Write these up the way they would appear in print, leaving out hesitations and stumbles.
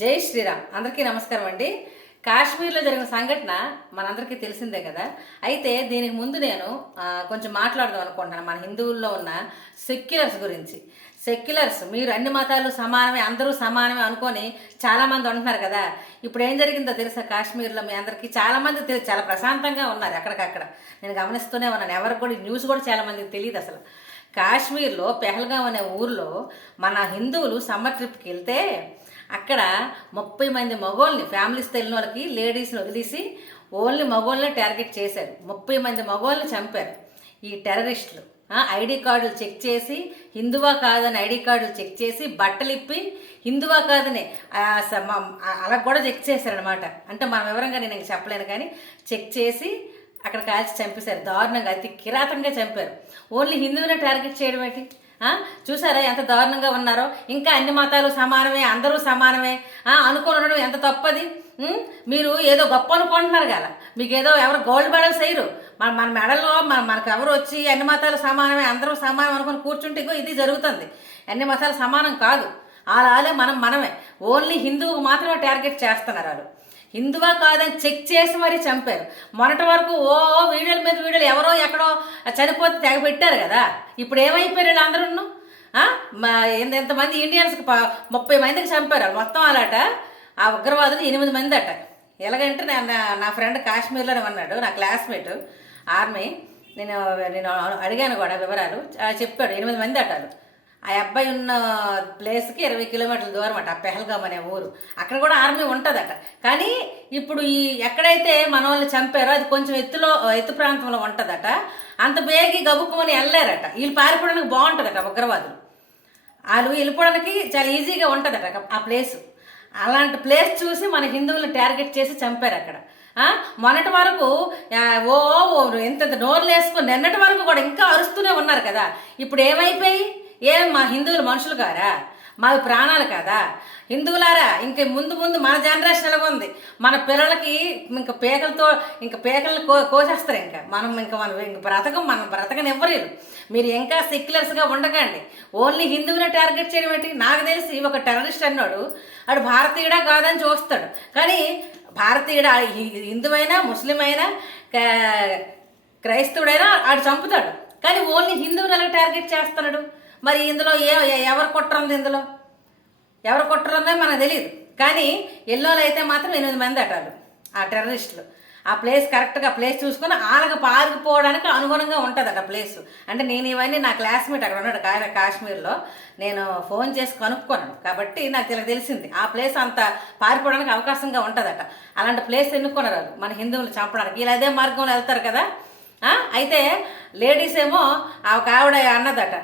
జై శ్రీరామ్. అందరికీ నమస్కారం అండి. కాశ్మీర్లో జరిగిన సంఘటన మనందరికీ తెలిసిందే కదా. అయితే దీనికి ముందు నేను కొంచెం మాట్లాడదాం అనుకుంటున్నాను మన హిందువుల్లో ఉన్న సెక్యులర్స్ గురించి. సెక్యులర్స్ మీరు అన్ని మతాలు సమానమే, అందరూ సమానమే అనుకొని చాలామంది అంటున్నారు కదా. ఇప్పుడు ఏం జరిగిందో తెలుసా? కాశ్మీర్లో మీ అందరికీ చాలామంది చాలా ప్రశాంతంగా ఉన్నారు ఎక్కడికక్కడ. నేను గమనిస్తూనే ఉన్నాను. ఎవరికి కూడా న్యూస్ కూడా చాలామందికి తెలియదు అసలు. కాశ్మీర్లో పెహల్గాం అనే ఊర్లో మన హిందువులు సమ్మర్ ట్రిప్కి వెళ్తే అక్కడ 30 మంది మగోళ్ళని, ఫ్యామిలీస్తో వెళ్ళిన వాళ్ళకి లేడీస్ని వదిలేసి ఓన్లీ మగోళ్ళని టార్గెట్ చేశారు. 30 మంది మగోళ్ళని చంపారు ఈ టెర్రరిస్టులు. ఐడి కార్డులు చెక్ చేసి హిందువా కాదని ఐడి కార్డులు చెక్ చేసి బట్టలు ఇప్పి హిందువా కాదని అలా కూడా చెక్ చేశారనమాట. అంటే మనం వివరంగా నేను ఇంక చెప్పలేను కానీ చెక్ చేసి అక్కడ కాల్చి చంపేశారు. దారుణంగా, అతి కిరాతంగా చంపారు. ఓన్లీ హిందువుని టార్గెట్ చేయడం ఏంటి? చూసారా ఎంత దారుణంగా ఉన్నారో? ఇంకా అన్ని మతాలు సమానమే, అందరూ సమానమే అనుకోవడం ఎంత తప్పది. మీరు ఏదో గొప్ప అనుకుంటున్నారు కదా. మీకు ఏదో ఎవరు గోల్డ్ మెడల్స్ వేయరు. మన మెడల్లో మనకు ఎవరు వచ్చి అన్ని మతాలు సమానమే, అందరూ సమానం అనుకుని కూర్చుంటే ఇది జరుగుతుంది. అన్ని మతాలు సమానం కాదు. అలాగే మనమే ఓన్లీ హిందువుకు మాత్రమే టార్గెట్ చేస్తున్నారు. వాళ్ళు హిందువా కాదని చెక్ చేసి మరీ చంపారు. మొన్నటి వరకు వీడియోల మీద వీడియోలు ఎవరో ఎక్కడో చనిపోతే తెగ పెట్టారు కదా. ఇప్పుడు ఏమైపోయారు వీళ్ళు అందరూ? ఎంతమంది ఇండియన్స్కి 30 మందికి చంపారు మొత్తం. అలాట ఆ ఉగ్రవాదులు 8 మంది అట. ఎలాగంటే నా ఫ్రెండ్ కాశ్మీర్లోనే ఉన్నాడు, నా క్లాస్మేట్ ఆర్మీ. నేను అడిగాను కూడా వివరాలు. చెప్పాడు 8 మంది అటాలు. ఆ అబ్బాయి ఉన్న ప్లేస్కి 20 కిలోమీటర్ల దూరం అట, ఆ పెహల్గాం అనే ఊరు. అక్కడ కూడా ఆర్మీ ఉంటుందట. కానీ ఇప్పుడు ఎక్కడైతే మన వాళ్ళు చంపారో అది కొంచెం ఎత్తు ప్రాంతంలో ఉంటుందట. అంత బేగి గబుక్కుమని వెళ్ళారట. వీళ్ళు పారిపోవడానికి బాగుంటుందట ఉగ్రవాదులు. వాళ్ళు వెళ్ళిపోవడానికి చాలా ఈజీగా ఉంటుందట ఆ ప్లేసు. అలాంటి ప్లేస్ చూసి మన హిందువులను టార్గెట్ చేసి చంపారు అక్కడ. మొన్నటి వరకు ఎంత నోర్లు వేసుకొని నిన్నటి వరకు కూడా ఇంకా అరుస్తూనే ఉన్నారు కదా. ఇప్పుడు ఏమైపోయి మా హిందువులు మనుషులు కారా? మావి ప్రాణాలు కాదా? హిందువులారా, ఇంక ముందు మన జనరేషన్ ఎలాగ ఉంది? మన పిల్లలకి ఇంకా పేకల్ని కోసేస్తారు. మనం బ్రతకనివ్వరు. మీరు ఇంకా సెక్యులర్స్గా ఉండకండి. ఓన్లీ హిందువుని టార్గెట్ చేయడం ఏంటి? నాకు తెలిసి ఒక టెర్రరిస్ట్ అన్నాడు ఆడు భారతీయుడా కాదని చూస్తాడు. కానీ భారతీయుడా, హిందువైనా ముస్లిం అయినా క్రైస్తవుడైనా ఆడు చంపుతాడు. కానీ ఓన్లీ హిందువుని ఎలా టార్గెట్ చేస్తున్నాడు? మరి ఇందులో ఎవరు కుట్రంది? ఇందులో ఎవరు కుట్రందో మనకు తెలియదు. కానీ ఎల్లోలు అయితే మాత్రం 8 మంది అటాలు ఆ టెర్రరిస్టులు. ఆ ప్లేస్ కరెక్ట్గా ప్లేస్ చూసుకొని వాళ్ళకి పారిపోవడానికి అనుగుణంగా ఉంటుందట ప్లేసు. అంటే నేను ఇవన్నీ నా క్లాస్మేట్ అక్కడ ఉన్నాడు కాశ్మీర్లో, నేను ఫోన్ చేసి కనుక్కున్నాను కాబట్టి నాకు తెలిసింది. ఆ ప్లేస్ అంత పారిపోవడానికి అవకాశంగా ఉంటుందట. అలాంటి ప్లేస్ ఎన్నుకున్నారు వాళ్ళు మన హిందువులు చంపడానికి. వీళ్ళు అదే మార్గంలో వెళ్తారు కదా. అయితే లేడీస్ ఏమో ఒక ఆవిడ అన్నదట,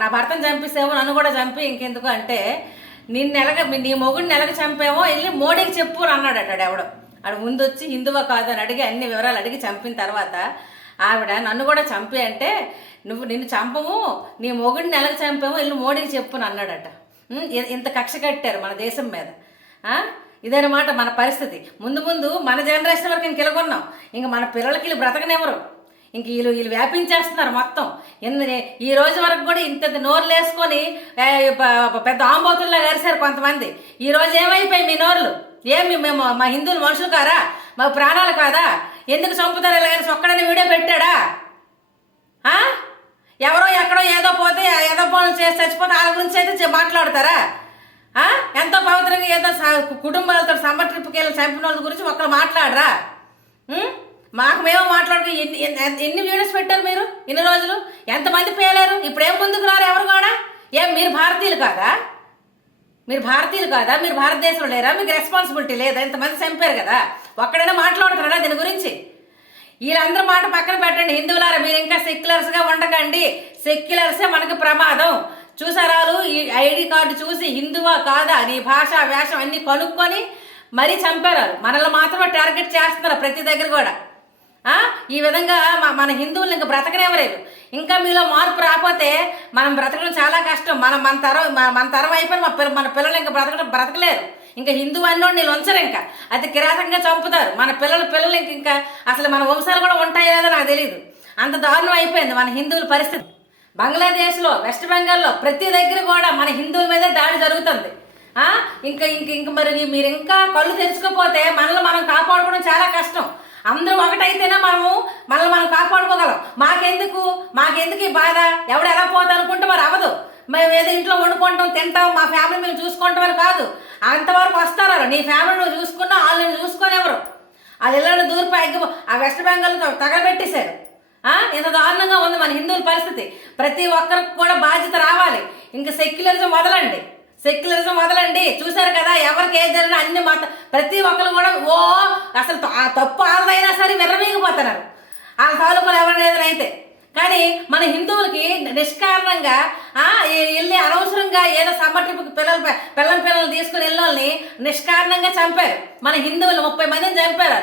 నా భర్తను చంపిస్తేమో నన్ను కూడా చంపి ఇంకెందుకు అంటే, నీ మొగుడిని నెలకి చంపేమో వెళ్ళి మోడీకి చెప్పు అన్నాడట ఎవడో. ఆడు ముందు వచ్చి హిందువా కాదు అని అడిగి అన్ని వివరాలు అడిగి చంపిన తర్వాత ఆవిడ నన్ను కూడా చంపి అంటే, నిన్ను చంపము, నీ మొగుడిని నెలకి చంపేమో వెళ్ళి మోడీకి చెప్పుని అన్నాడట. ఇంత కక్ష కట్టారు మన దేశం మీద. ఇదనమాట మన పరిస్థితి. ముందు మన జనరేషన్ వరకు ఇంక ఇలాగొన్నాం. ఇంక మన పిల్లలకి వీళ్ళు బ్రతకనివ్వరు. ఇంక వీళ్ళు వ్యాపించేస్తున్నారు మొత్తం. ఈ రోజు వరకు కూడా ఇంత నోర్లు వేసుకొని పెద్ద ఆంబోతుల్లా గరిశారు కొంతమంది. ఈ రోజు ఏమైపోయి మీ నోర్లు? మేము మా హిందువులు మనుషులు కారా? మా ప్రాణాలు కాదా? ఎందుకు చంపుతారు? ఇలాగని ఒక్కడని వీడియో పెట్టాడా? ఎవరో ఎక్కడో ఏదో పోతే ఏదో పనులు చేసి చచ్చిపోతే వాళ్ళ గురించి అయితే మాట్లాడతారా? ఎంతో పవిత్రంగా ఏదో కుటుంబాలతో సమ్మర్ ట్రిప్కి వెళ్ళి చంపిన వాళ్ళ గురించి ఒక్కరు మాట్లాడరా? మేము మాట్లాడుకు ఎన్ని వీడియోస్ పెట్టారు మీరు ఇన్ని రోజులు? ఎంతమంది పేలారు? ఇప్పుడు ఏం ముందుకు రారు ఎవరు కూడా? మీరు భారతీయులు కాదా? మీరు భారతదేశంలో లేరా? మీకు రెస్పాన్సిబిలిటీ లేదా? ఎంతమంది చంపారు కదా. ఒక్కడైనా మాట్లాడుతున్నారా దీని గురించి? వీళ్ళందరూ మాట పక్కన పెట్టండి. హిందువులారా, మీరు ఇంకా సెక్యులర్స్గా ఉండకండి. సెక్యులర్సే మనకు ప్రమాదం. చూసారాలు ఈ ఐడి కార్డు చూసి హిందువా కాదా, నీ భాష వేషం అన్ని కనుక్కొని మరీ చంపారు. మనల్ని మాత్రమే టార్గెట్ చేస్తున్నారు ప్రతి దగ్గర కూడా. ఈ విధంగా మన హిందువులు ఇంకా బ్రతకనేవలేదు. ఇంకా మీలో మార్పు రాకపోతే మనం బ్రతకడం చాలా కష్టం. మన తరం అయిపోయి మన పిల్లలు ఇంకా బ్రతకలేరు. ఇంకా హిందూ అన్నోడు నీళ్ళు ఉంచరు. ఇంకా అతి కిరాతంగా చంపుతారు మన పిల్లలు. ఇంకా అసలు మన వంశాలు కూడా ఉంటాయో లేదో నాకు తెలియదు. అంత దారుణం అయిపోయింది మన హిందువుల పరిస్థితి. బంగ్లాదేశ్లో, వెస్ట్ బెంగాల్లో ప్రతి దగ్గర కూడా మన హిందువుల మీదే దాడి జరుగుతుంది. ఇంకా ఇంక ఇంక మరి మీరు ఇంకా కళ్ళు తెరుచుకోపోతే మనల్ని మనం కాపాడుకోవడం చాలా కష్టం. అందరూ ఒకటైతేనే మనల్ని మనం కాపాడుకోగలం. మాకెందుకు ఈ బాధ, ఎవడు ఎలా పోతా అనుకుంటే మరి అవ్వదు. మేము ఏదో ఇంట్లో వండుకుంటాం, తింటాం, మా ఫ్యామిలీ మేము చూసుకుంటాం అని కాదు. అంతవరకు వస్తారు. నీ ఫ్యామిలీ నువ్వు చూసుకున్నా వాళ్ళు నేను చూసుకునేవారు. వాళ్ళు ఇళ్ళని దూరిపోయి ఆ వెస్ట్ బెంగాల్తో తగలబెట్టేశారు. ఇంత దారుణంగా ఉంది మన హిందువుల పరిస్థితి. ప్రతి ఒక్కరికి కూడా బాధ్యత రావాలి. ఇంకా సెక్యులరిజం వదలండి. చూసారు కదా, ఎవరికి ఏది జరిగినా అన్ని ప్రతి ఒక్కరు కూడా అసలు ఆ తప్పు వాళ్ళదైనా సరే విర్రవీగిపోతున్నారు వాళ్ళ తాలూకులు ఎవరినేదైనా అయితే. కానీ మన హిందువులకి నిష్కారణంగా వెళ్ళి అనవసరంగా ఏదో సమ్మర్ ట్రిప్కి పిల్లలు తీసుకుని వెళ్ళి నిష్కారణంగా చంపారు. మన హిందువులు 30 మందిని చంపారు.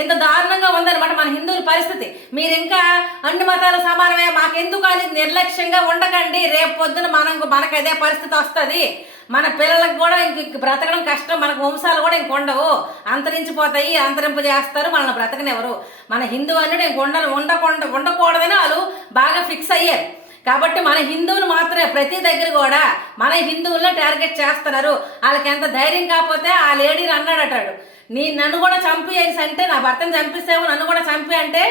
ఇంత దారుణంగా ఉందన్నమాట మన హిందువుల పరిస్థితి. మీరు ఇంకా అన్ని మతాలు సమానమే, మాకెందుకు అని నిర్లక్ష్యంగా ఉండకండి. రేపు పొద్దున మనకు అదే పరిస్థితి వస్తుంది. మన పిల్లలకు కూడా ఇంక బ్రతకడం కష్టం. మనకు వంశాలు కూడా ఇంక ఉండవు, అంతరించిపోతాయి, అంతరింపజేస్తారు, మనల్ని బ్రతకనివ్వరు. మన హిందూ అనేది ఇంక ఉండకూడదని వాళ్ళు బాగా ఫిక్స్ అయ్యారు. కాబట్టి మన హిందువులు మాత్రమే ప్రతి దగ్గర కూడా మన హిందువులను టార్గెట్ చేస్తున్నారు. వాళ్ళకి ఎంత ధైర్యం కాకపోతే ఆ లేడీని అన్నాడటాడు, నన్ను కూడా చంపి అంటే, నా భర్తను చంపిస్తావు, నన్ను కూడా చంపి అంటే,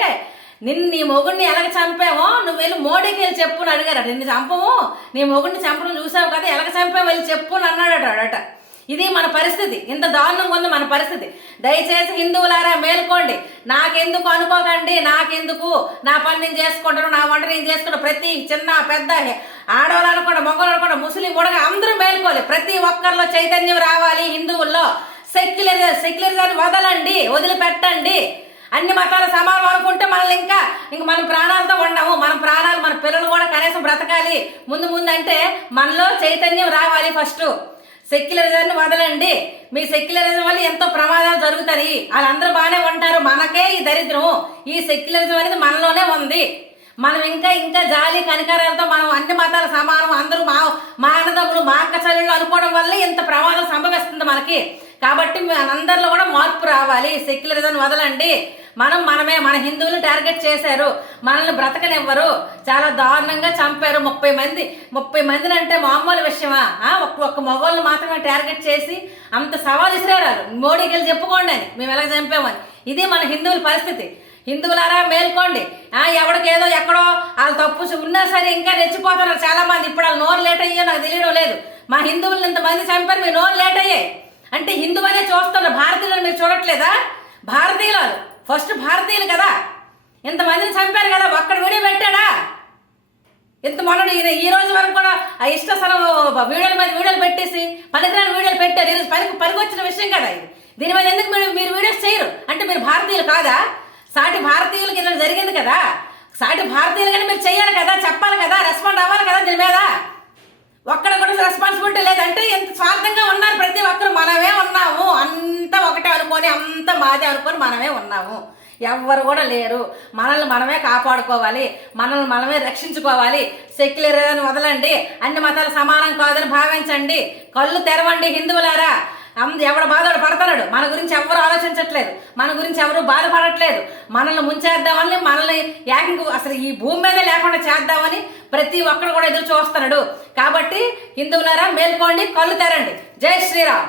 నీ మొగుడిని ఎలాగ చంపావో నువ్వు వెళ్ళి మోడీకి వెళ్ళి చెప్పు అని అడిగారట. నిన్ను చంపము, నీ మొగుడిని చంపడం చూసావు కదా, ఎలాగ చంపావు వెళ్ళి చెప్పు అని అన్నాడట. ఇది మన పరిస్థితి. ఇంత దారుణంగా ఉంది మన పరిస్థితి. దయచేసి హిందువులారా మేల్కోండి. నాకెందుకు అనుకోకండి. నాకెందుకు, నా పని నేను చేసుకుంటాను, నా వంట నేను చేసుకుంటాను. ప్రతి చిన్న పెద్ద ఆడవాళ్ళు అనుకోండి, మగవాళ్ళు అనుకోండి, ముస్లిం కూడా అందరూ మేల్కోవాలి. ప్రతి ఒక్కరిలో చైతన్యం రావాలి. హిందువుల్లో సెక్యులరిజాన్ని వదిలిపెట్టండి. అన్ని మతాలు సమానం అనుకుంటే మనల్ని ఇంకా మన ప్రాణాలతో ఉండము. మన పిల్లలు కూడా కనీసం బ్రతకాలి ముందు అంటే మనలో చైతన్యం రావాలి. ఫస్ట్ సెక్యులరిజాన్ని వదలండి. మీ సెక్యులరిజం వల్ల ఎంతో ప్రమాదాలు జరుగుతాయి. వాళ్ళందరూ బాగానే ఉంటారు, మనకే ఈ దరిద్రం. ఈ సెక్యులరిజం అనేది మనలోనే ఉంది. మనం ఇంకా జాలి కనికరాలతో మనం అన్ని మతాలు సమానం, అందరూ మా అన్నదమ్ములు, మా అక్క చెల్లెళ్ళు అనుకోవడం వల్ల ఇంత ప్రమాదం సంభవిస్తుంది మనకి. కాబట్టి అందరిలో కూడా మార్పు రావాలి. సెక్యులరిజాన్ని వదలండి. మనమే మన హిందువులు టార్గెట్ చేశారు, మనల్ని బ్రతకనివ్వరు. చాలా దారుణంగా చంపారు 30 మందిని అంటే మామూలు విషయమా? ఒక్క మగవాళ్ళని మాత్రమే టార్గెట్ చేసి అంత సవాల్ ఇసిరారు. మోడీకి వెళ్ళి చెప్పుకోండి అని మేము ఎలా చంపామని. ఇది మన హిందువుల పరిస్థితి. హిందువులారా మేల్కోండి. ఎవడికేదో ఎక్కడో వాళ్ళు తప్పు ఉన్నా సరే ఇంకా రెచ్చిపోతున్నారు చాలా మంది. ఇప్పుడు వాళ్ళు నోరు లేట్ అయ్యో నాకు తెలియడం లేదు. మా హిందువులను ఇంతమంది చంపారు, మీ నోరు లేట్ అయ్యాయి అంటే హిందువులే చూస్తున్నారు. భారతీయులను మీరు చూడట్లేదా? భారతీయులు ఫస్ట్ భారతీయులు కదా, ఇంతమందిని చంపారు కదా. ఒక్కడు వీడియో పెట్టాడా? ఇంత మొన్న ఈ రోజు వరకు కూడా ఆ ఇష్టస్థలం వీడియోల మీద వీడియోలు పెట్టేసి పనికిరాని వీడియోలు పెట్టారు. ఈరోజు పనికి వచ్చిన విషయం కదా ఇది. దీని మీద ఎందుకు మీరు వీడియోస్ చేయరు అంటే మీరు భారతీయులు కాదా? సాటి భారతీయులకి ఇలా జరిగింది కదా, సాటి భారతీయులు కానీ మీరు చెయ్యాలి కదా, చెప్పాలి కదా, రెస్పాండ్ అవ్వాలి కదా. దీని మీద ఒక్కడ కూడా రెస్పాన్సిబిలిటీ లేదంటే ఎంత స్వార్థంగా ఉన్నారు ప్రతి ఒక్కరు. మనమే ఉన్నాము, అంతా ఒకటే అనుకొని, అంత మాదే అనుకొని మనమే ఉన్నాము. ఎవ్వరు కూడా లేరు. మనల్ని మనమే కాపాడుకోవాలి, మనల్ని మనమే రక్షించుకోవాలి. సెక్యులరిజాన్ని వదలండి. అన్ని మతాలు సమానం కాదని భావించండి. కళ్ళు తెరవండి హిందువులారా. ఎవడు బాధపడి పడుతున్నాడు, మన గురించి ఎవరు ఆలోచించట్లేదు, మన గురించి ఎవరు బాధపడట్లేదు. మనల్ని ముంచేద్దామని, మనల్ని అసలు ఈ భూమి మీద లేకుండా చేద్దామని ప్రతి ఒక్కరు కూడా ఎదురు చూస్తున్నాడు. కాబట్టి హిందువులారా మేల్కోండి, కళ్ళు తెరండి. జై శ్రీరామ్.